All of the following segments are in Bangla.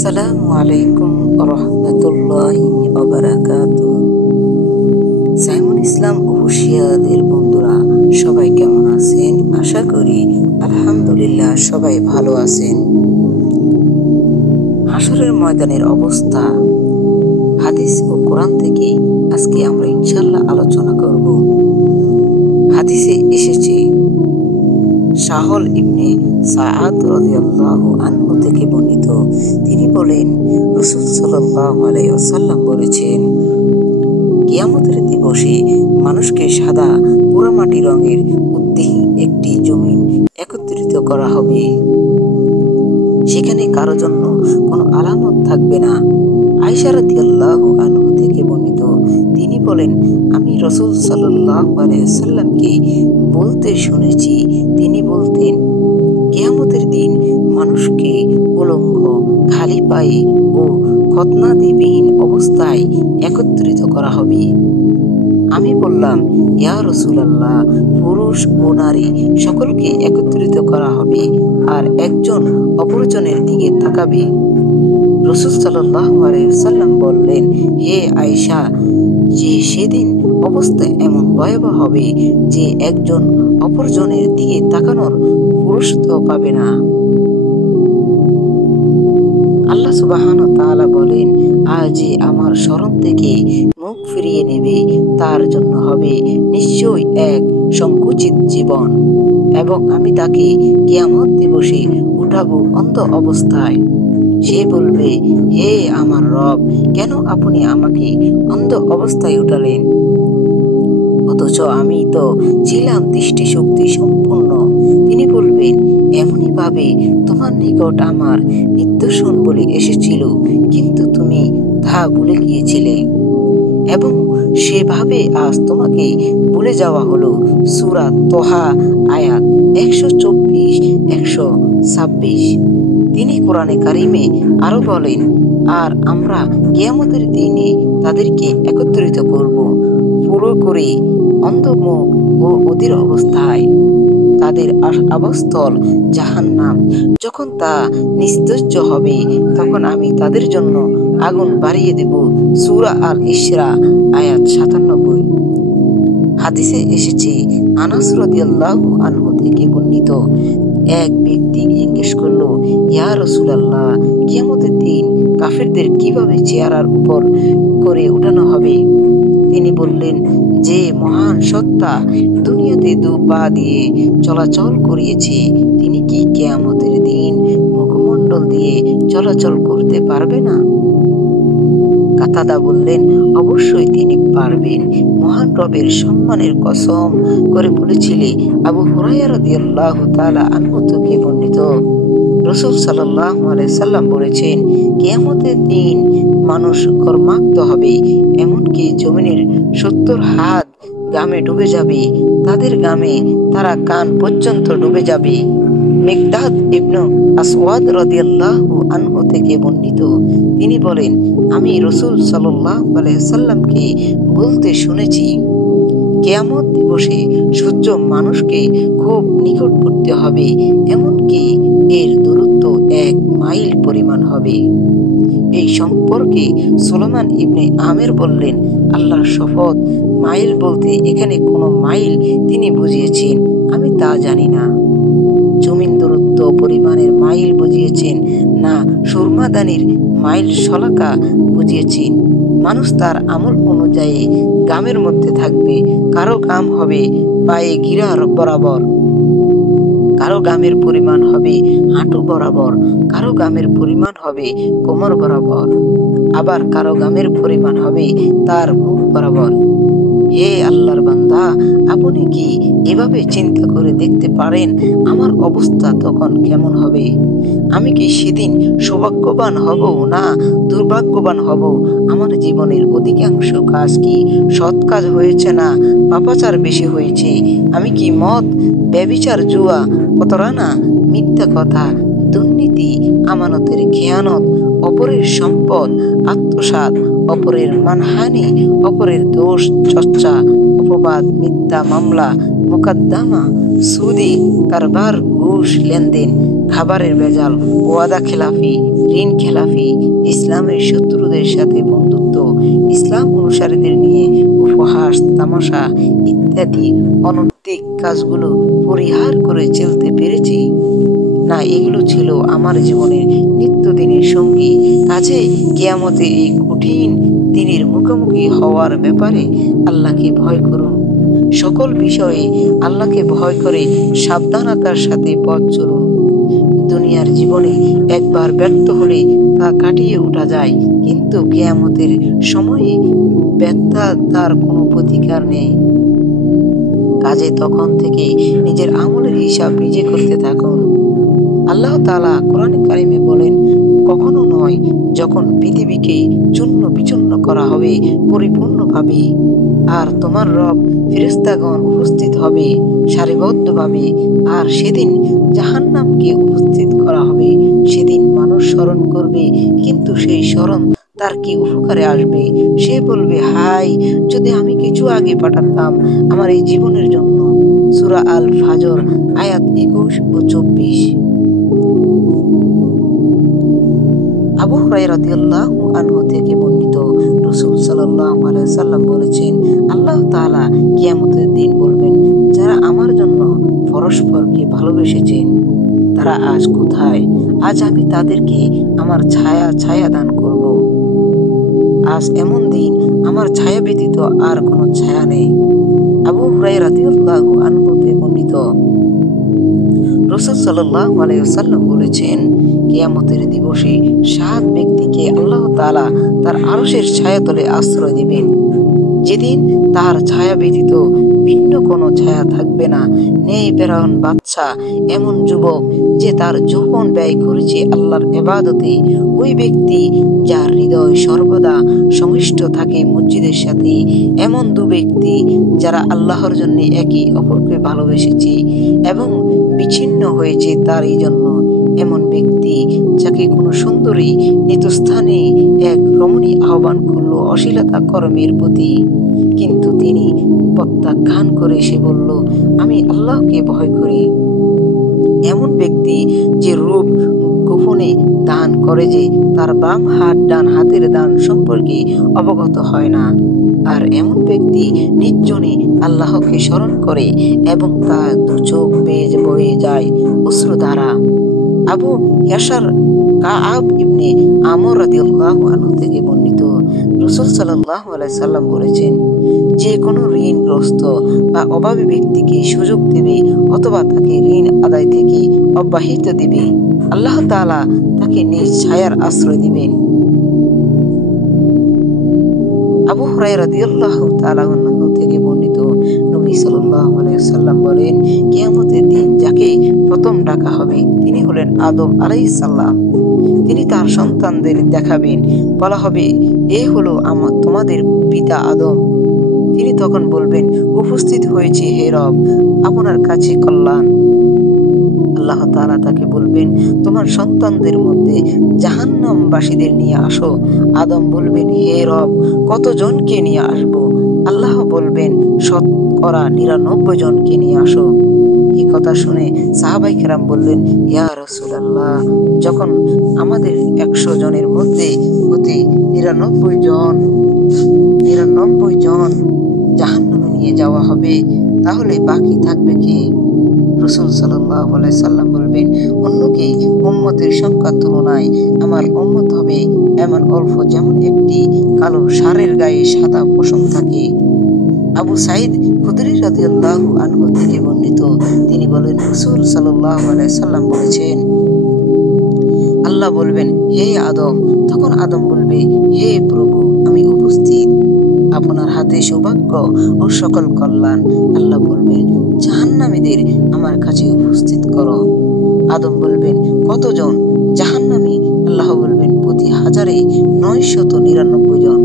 আসসালামু আলাইকুম রহমতুল্লাহি ওয়া বারাকাতুহু। সাইমন ইসলাম ও হুশিয়ারদের বন্ধুরা সবাই কেমন আছেন? আশা করি আলহামদুলিল্লাহ সবাই ভালো আছেন। হাসরের ময়দানের অবস্থা হাদিস ও কোরআন থেকে আজকে আমরা ইনশাআল্লাহ আলোচনা করব। হাদিসে এসেছে সাহল ইবনে সাআদ রাদিয়াল্লাহু আনহু থেকে বর্ণিত, তিনি বলেন, রাসূল সাল্লাল্লাহু আলাইহি ওয়াসাল্লাম বলেছেন, কিয়ামতের দিবসে মানুষকে সাদা পোড়ামাটি রঙের উদ্দেহী একটি জমিন একত্রিত করা হবে। সেখানে কারো জন্য কোনো আলামত থাকবে না। আয়েশা রাদিয়াল্লাহু আনহা থেকে বর্ণিত, তিনি বলেন, আমি রাসূল সাল্লাল্লাহু আলাইহি ওয়াসাল্লামকে বলতে শুনেছি, তিনি বলতেন, কিয়ামতের দিন মানুষকে উলঙ্গ, খালি পায়ে ও খতনাদিবিহীন অবস্থায় একত্রিত করা হবে। আমি বললাম, ইয়া রাসূলুল্লাহ, পুরুষ ও নারী সকলকে একত্রিত করা হবে আর একজন অপরজনের দিকে তাকাবে। রাসূল সাল্লাল্লাহু আলাইহি ওয়াসাল্লাম বললেন, হে আয়েশা, যে সেদিন অবস্থা এমন ভয়াবহ হবে যে একজন অপরজনের দিকে তাকানোর পুরুষত্ব পাবে না। আল্লাহ সুবহানাহু ওয়া তাআলা বলেন, আর যে আমার স্মরণ থেকে মুখ ফিরিয়ে নেবে তার জন্য হবে নিশ্চয়ই এক সংকুচিত জীবন, এবং আমি তাকে কিয়ামত দিবসে উঠাবো অন্ধ অবস্থায়। সে বলবে, হে আমার রব, কেন আপনি আমাকে অন্ধ অবস্থায় উঠালেন? অথচ আমি তো ছিলাম দৃষ্টিশক্তি সম্পন্ন। তিনি বলবেন, এমনই ভাবে তোমার নিকট আমার নিদর্শন বলে এসেছিল, কিন্তু তুমি তা ভুলে গিয়েছিলে, এবং সেভাবে আজ তোমাকে ভুলে যাওয়া হলো। সূরা তোহা আয়াত 124-126। তিনি কোরআনে কারিমে আরো বলেন, আর আমরা কিয়ামতের দিনে তাদেরকে একত্রিত করব পুরো করে অন্ধমুখ ও অধীর অবস্থায়। তাদের আবাসস্থল জাহান্নাম। যখন তা নিস্তেজ হবে তখন আমি তাদের জন্য আগুন বাড়িয়ে দেব। সূরা আল ইসরা আয়াত 97। হাদিসে এসেছে, আনাস রাদিয়াল্লাহু আনহু থেকে বর্ণিত, এক ব্যক্তি জিজ্ঞেস করলো, ইয়া রাসূলুল্লাহ, কিয়ামতের দিন কাফেরদের কিভাবে চেহারার উপর করে উঠানো হবে? তিনি বললেন, যে মহান সত্তা দুনিয়াতে দু পা দিয়ে চলাচল করিয়েছে, তিনি কি কিয়ামতের দিন মুখমণ্ডল দিয়ে চলাচল করতে পারবে না? কাতাদা বললেন, অবশ্যই তিনি পারবেন। মহান রবের সম্মানের কসম করে বলেছিলে, আবু হুরায়রা রাদিয়াল্লাহু তাআলা আনহু থেকে বর্ণিত, রাসূল সাল্লাল্লাহু আলাইহি সাল্লাম বলেছেন, কিয়ামতের দিন মানুষ কর্মাক্ত হবে, এমনকি জমিনের 70 হাত গামে ডুবে যাবে। তাদের গামে তারা কান পর্যন্ত ডুবে যাবে। মিকদাদ ইবনে আসওয়াদ রাদিয়াল্লাহু আনহু থেকে বর্ণিত, তিনি বলেন, আমি রাসূল সাল্লাল্লাহু আলাইহি সাল্লামকে বলতে শুনেছি, কিয়ামত দিবসে সূর্য মানুষকে খুব নিকট করতে হবে, এমনকি এর দূরত্ব 1 মাইল পরিমাণ হবে। এই সম্পর্কে সুলাইমান ইবনে আমের বললেন, আল্লাহর শপথ, মাইল বলতে এখানে কোন মাইল তিনি বুঝিয়েছেন আমি তা জানি না। জমিন দূরত্ব পরিমাণের মাইল বুঝিয়েছেন না সুরমাদানির মাইল শলাকা বুঝিয়েছেন। মানুষ তার আমল অনুযায়ী গামের মধ্যে থাকবে। কারো গাম হবে পায়ে গিরার বরাবর, কারো গামের পরিমাণ হবে হাঁটু বরাবর, কারো গামের পরিমাণ হবে কোমর বরাবর, আবার কারো গামের পরিমাণ হবে তার মুখ বরাবর। হে আল্লাহর বান্দা, আপনি কি এভাবে চিন্তা করে দেখতে পারেন আমার অবস্থা তখন কেমন হবে? আমি কি সেদিন সৌভাগ্যবান হব না দুর্ভাগ্যবান হব? আমার জীবনের অধিকাংশ কাজ কি সৎ কাজ হয়েছে না পাপাচার বেশি হয়েছে? আমি কি মদ, ব্যভিচার, জুয়া, প্রতারণা, মিথ্যা কথা, দুর্নীতি, আমানতের খেয়ানত, অপরের সম্পদ আত্মসাৎ, অপরের মানহানি, অপরের দোষ চর্চা, অপবাদ, মিথ্যা মামলা, মোকদ্দমা, সুদি কারবার, ঘুষ লেনদেন, খাবারের ভেজাল, ওয়াদা খেলাফি, ঋণ খেলাফি, ইসলামের শত্রুদের সাথে বন্ধুত্ব, ইসলাম অনুসারীদের নিয়ে উপহাস তামাশা ইত্যাদি অনৈতিক কাজগুলো পরিহার করে চলতে পেরেছি না, এগুলো ছিল আমার জীবনের নিত্যদিনের সঙ্গী। কাজে কিয়ামতে এই কঠিন দিনের মুখোমুখি হওয়ার ব্যাপারে আল্লাহকে ভয় করুন। সকল বিষয়ে আল্লাহকে ভয় করে সাবধানতার সাথে পথ চলুন। দুনিয়ার জীবনে একবার ব্যর্থ হলে তা কাটিয়ে ওঠা যায়, কিন্তু কিয়ামতের সময়ে ব্যর্থতার কোনো প্রতিকার নেই। কাজে তখন থেকে নিজের আমলের হিসাব নিজে করতে থাকুন। আল্লাহ তাআলা কোরআন কারিমে বলেন, কখনো নয় যখন পৃথিবীকে চূর্ণ বিচূর্ণ করা হবে পরিপূর্ণভাবে, আর তোমার রব ফেরেশতাগণ উপস্থিত হবে সারিবদ্ধভাবে, আর সেদিন জাহান্নামকে উপস্থিত করা হবে। সেদিন মানুষ স্মরণ করবে, কিন্তু সেই স্মরণ তার কি উপকারে আসবে? সে বলবে, হাই, যদি আমি কিছু আগে পাঠাতাম আমার এই জীবনের জন্য। সূরা আল ফাজর আয়াত 21 ও 24। আবু হুরায়রা রাদিয়াল্লাহু আনহু থেকে বর্ণিত, রাসূল সাল্লাল্লাহু আলাইহি ওয়াসাল্লাম বলেছেন, আল্লাহ তাআলা কিয়ামতের দিন বলবেন, যারা আমার জন্য পরস্পরকে ভালোবেসেছেন তারা আজ কোথায়? আজ আমি তাদেরকে আমার ছায়া দান করব। আজ এমন দিন, আমার ছায়া ব্যতীত আর কোনো ছায়া নেই। আবু হুরায়রা রাদিয়াল্লাহু আনহু থেকে বর্ণিত, রাসূল সাল্লাল্লাহু আলাইহি ওয়াসাল্লাম বলেছেন, কিয়ামতের দিবসে 7 ব্যক্তিকে আল্লাহ তাআলা তার আরশের ছায়াতলে আশ্রয় দিবেন, যেদিন তার ছায়া ব্যতীত ভিন্ন কোনো ছায়া থাকবে না। নেই ফেরাউন বাদশা, এমন যুবক যে তার যৌবন ব্যয় করেছে আল্লাহর ইবাদতে, ওই ব্যক্তি যার হৃদয় সর্বদা সংশ্লিষ্ট থাকে মসজিদের সাথে, এমন 2 ব্যক্তি যারা আল্লাহর জন্য একে অপরকে ভালোবেসেছে এবং বিচ্ছিন্ন হয়েছে তারই জন্য, এমন ব্যক্তি যাকে কোনো সুন্দরী নিতস্থানে এক রমণী আহ্বান করল অশ্লীলতা কর্মের প্রতি, কিন্তু তিনি প্রত্যাখ্যান করে সে বলল, আমি আল্লাহকে ভয় করি। এমন ব্যক্তি যে রূপ গোপনে দান করে, যে তার বাম হাত ডান হাতের দান সম্পর্কে অবগত হয় না। আর এমন ব্যক্তি নির্জনে আল্লাহকে স্মরণ করে এবং তার 2 চোখ বেয়ে বয়ে যায় অশ্রু দ্বারা। আবু ইয়াসার কাআব ইবনে আমর রাদিয়াল্লাহু আনহু থেকে বর্ণিত, রাসূল সাল্লাল্লাহু আলাইহি সাল্লাম বলেছেন, যে কোনো ঋণগ্রস্ত বা অভাবী ব্যক্তিকে সুযোগ দেবে অথবা তাকে ঋণ আদায় থেকে অব্যাহত দিবে, আল্লাহ তাআলা তাকে নিজ ছায়ার আশ্রয় দিবেন। আবু হুরায়রা রাদিয়াল্লাহু তাআলা আনহু থেকে বর্ণিত, নবী সাল্লাল্লাহু আলাইহি ওয়াসাল্লাম বলেন, কিয়ামতের দিন যাকে প্রথম ডাকা হবে তিনি হলেন আদম আলাইহিস সালাম। তিনি তার সন্তানদের দেখাবেন, বলা হবে, এ হলো তোমাদের পিতা আদম। তিনি তখন বলবেন, উপস্থিত হয়েছে হে রব, আপনার কাছে কল্যাণ। আল্লাহ তাআলা তাকে বলবেন, তোমার সন্তানদের মধ্যে জাহান্নামবাসীদের নিয়ে আসো। আদম বলবেন, হে রব, কতজনকে নিয়ে আসবো? আল্লাহ বলবেন, শতকরা 99 জনকে নিয়ে আসো। এই কথা শুনে সাহাবায়ে কেরাম বললেন, ইয়া রাসূলুল্লাহ, যখন আমাদের 100 জনের মধ্যে হতে 99 জন জাহান্নামে নিয়ে যাওয়া হবে, তাহলে বাকি থাকবে কে? রাসূল সাল্লাল্লাহু আলাইহি সাল্লাম বলবেন, অন্যকে উম্মতের সংখ্যার তুলনায় আমার উম্মত হবে এমন অল্প, যেমন একটি কালো ষাঁড়ের গায়ে সাদা পশম থাকে। আবু সাঈদ খুদরি রাদিয়াল্লাহু আনহু থেকে বর্ণিত, তিনি বলেন, রাসূল সাল্লাল্লাহু আলাইহি সাল্লাম বলেছেন, আল্লাহ বলবেন, হে আদম। তখন আদম বলবে, হে প্রভু, আমি উপস্থিত, আপনার হাতে সৌভাগ্য ও সকল কল্যাণ। আল্লাহ বলবেন, জাহান্নামীদের আমার কাছে উপস্থিত করো। আদম বলবেন, কতজন জাহান্নামী? আল্লাহ বলবেন, প্রতি 1099 জন।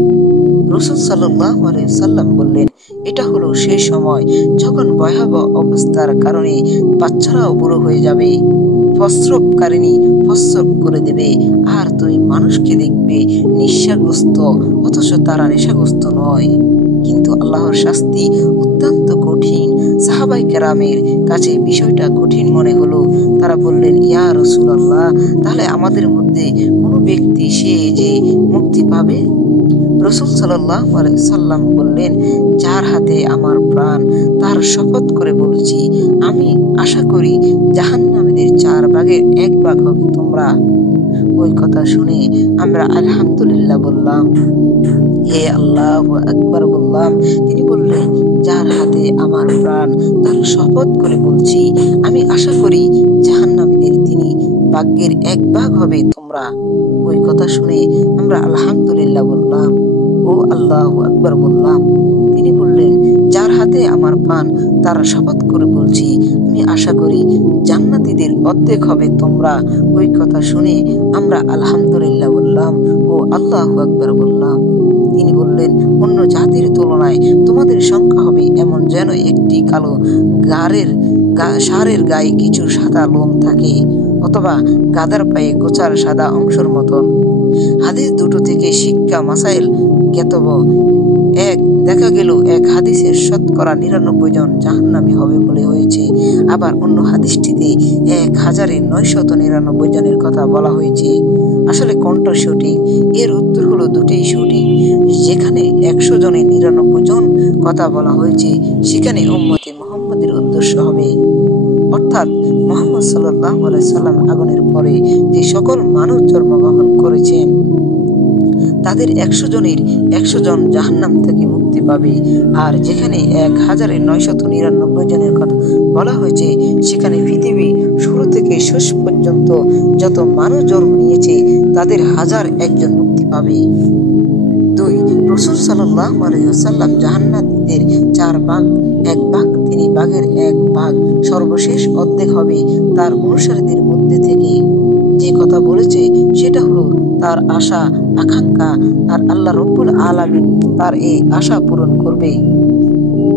রাসূল সাল্লাল্লাহু আলাইহি সাল্লাম বললেন, এটা হলো সেই সময় যখন ভয়াবহ অবস্থার কারণে বাচ্চারাও বুড়ো হয়ে যাবে, প্রস্রাবকারিণী প্রস্রাব করে দেবে, আর তুমি মানুষকে দেখবে নেশাগ্রস্ত, অথচ তারা নেশাগ্রস্ত নয়। কিন্তু আল্লাহর শাস্তি অত্যন্ত কঠিন। সাহাবাই কেরামের কাছে বিষয়টা কঠিন মনে হলো। তারা বললেন, ইয়া রাসূলুল্লাহ, তাহলে আমাদের মধ্যে কোনো ব্যক্তি সে যে মুক্তি পাবে? রাসূল সাল্লাল্লাহু আলাইহি সাল্লাম বললেন, যার হাতে আমার প্রাণ, তার শপথ করে বলছি, আমি আশা করি জাহান্নামীদের 4 ভাগের 1 ভাগ হবে তোমরা। ওই কথা শুনে আমরা আলহামদুলিল্লাহ বললাম। হে আল্লাহু আকবার বললাম। তিনি বললেন, যার হাতে আমার প্রাণ, তার শপথ করে বলছি, আমি আশা করি জাহান্নামীদের 3 ভাগের 1 ভাগ হবে তোমরা। ওই কথা শুনে আমরা আলহামদুলিল্লাহ বললাম ও আল্লাহু আকবার বললাম। তিনি বললেন, যার হাতে আমার প্রাণ, তার শপথ করে বলছি, আমি আশা করি জান্নাতীদের অর্ধেক হবে তোমরা। ওই কথা শুনে আমরা আলহামদুলিল্লাহ বললাম ও আল্লাহু আকবার বললাম। তিনি বললেন, অন্য জাতির তুলনায় তোমাদের সংখ্যা হবে এমন যেন একটি কালো ষাঁড়ের গায়ে কিছু সাদা লোম থাকে, অথবা গাধার পায়ে গোছার সাদা অংশের মতন। হাদিস দুটো থেকে শিক্ষা মাসাইল জ্ঞাতব্য। 1, দেখা গেল এক হাদিসের 99% জন জাহান্নামী হবে বলে হয়েছে। আবার অন্য হাদিসটিতে 1999 জনের কথা বলা হয়েছে। আসলে কোনটা সঠিক? এর উত্তর হলো দুটোই সঠিক। যেখানে 100 জনে 99 জন কথা বলা হয়েছে, সেখানে উম্মতে মুহাম্মাদের উদ্দেশ্য হবে। অর্থাৎ মুহাম্মদ সাল্লাল্লাহু আলাইহি সাল্লাম আগমনের পরে যে সকল মানুষ জন্মগ্রহণ করেছেন, তাদের 100 জনের 100 জন জাহান্নাম থেকে মুক্তি পাবে। আর যেখানে 1999 জনের কথা বলা হয়েছে, সেখানে পৃথিবী শুরু থেকে শেষ পর্যন্ত যত মানুষ জন্ম নিয়েছে, তাদের 1001 জন মুক্তি পাবে। 2, রাসূল সাল্লাল্লাহু আলাইহি ওয়াসাল্লাম জাহান্নাতীদের 4 ভাগ 1 ভাগ 3 ভাগের 1 ভাগ সর্বশেষ অর্ধেক হবে তার অনুসারীদের মধ্যে থেকে যে কথা বলেছে, সেটা হলো তার আশা আকাঙ্ক্ষা, আর আল্লাহ রব্বুল আলামিন তার এই আশা পূরণ করবে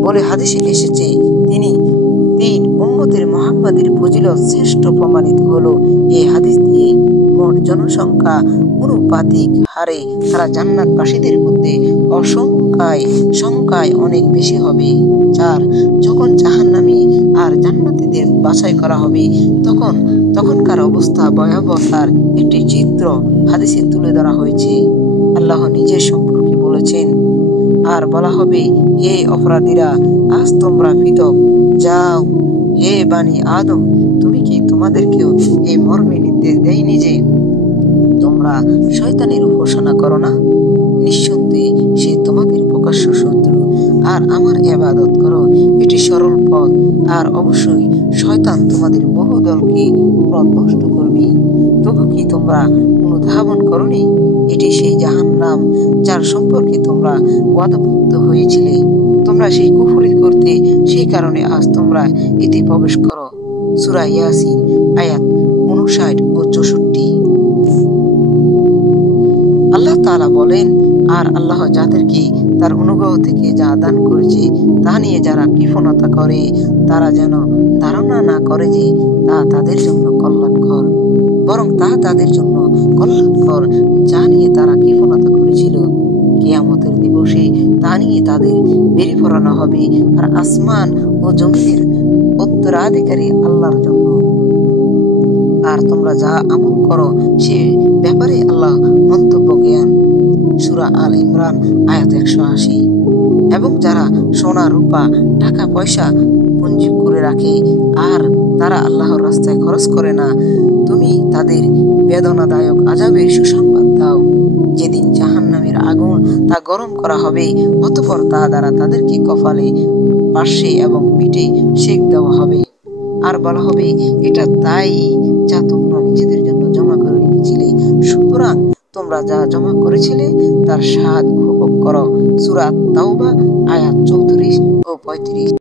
বলে হাদিসে এসেছে। 3 উম্মতের মুহাম্মাদের ফজিলত শ্রেষ্ঠ প্রমাণিত হলো এই হাদিস দিয়ে। মোট জনসংখ্যা অনুপাতিক হারে তারা জান্নাতবাসীদের মধ্যে সংখ্যায় অনেক বেশি হবে। 4, যখন জাহান্নামী আর জান্নাতীদের বাছাই করা হবে, তখনকার অবস্থা ভয়াবহতার একটি চিত্র হাদিসে তুলে ধরা হয়েছে। আল্লাহ নিজের সম্পর্কে বলেছেন, আর বলা হবে, হে অপরাধীরা, আজ তোমরা পৃথক যাও। হে বানি আদম, তুমি কি তোমাদেরকেও এই মর্মে নির্দেশ দেয়নি যে তোমরা শয়তানের উপাসনা করো না? নিঃসন্দেহে সে তোমাদের প্রকাশ্য শত্রু, আর আমার ইবাদত করো, এটি সরল পথ। আর অবশ্যই শয়তান তোমাদের বহু দলকে পথভ্রষ্ট করবে। তবু কি তোমরা অনুধাবন করনি? এটি সেই জাহান্নাম যার সম্পর্কে তোমরা ওয়াদাপ্রাপ্ত হয়েছিলে। তোমরা সেই কুফরি করতে, সেই কারণে আজ তোমরা এতে প্রবেশ করো। সূরা ইয়াসিন আয়াত 59 ও 64। আল্লাহ তাআলা বলেন, আর আল্লাহ যাদেরকে তার অনুগ্রহ থেকে যা দান করেছে তা নিয়ে যারা কৃপণতা করে, তারা যেন ধারণা না করে যে তা তাদের জন্য কল্যাণকর, বরং তা তাদের জন্য কল্যাণকর যা নিয়ে তারা কৃপণতা করেছিল। কিয়ামতের দিবসে তা নিয়ে তাদের বেরি পড়ানো হবে, আর আসমান ও জমিনের উত্তরাধিকারী আল্লাহর জন্য। আর তোমরা যা আমল করো সে ব্যাপারে আল্লাহ মন্তব্য জ্ঞান। সূরা আল ইমরান আয়াত 180। এবং যারা সোনা রূপা টাকা পয়সা পুঞ্জি করে রাখে, আর তারা আল্লাহর রাস্তায় খরচ করে না, তুমি তাদের বেদনাদায়ক আযাবের সুসংবাদ দাও। যেদিন জাহান্নামের আগুন তা গরম করা হবে, অতঃপর তা দ্বারা তাদেরকে কপালে, পার্শ্বে এবং পিঠে সেক দেওয়া হবে। আর বলা হবে, এটা তাই যা তোমরা নিজেদের জন্য জমা করে রেখেছিলে, সুতরাং তোমরা যা জমা করেছিলে তার স্বাদ উপভোগ করো। সূরা তাওবা আয়াত 34 ও 35।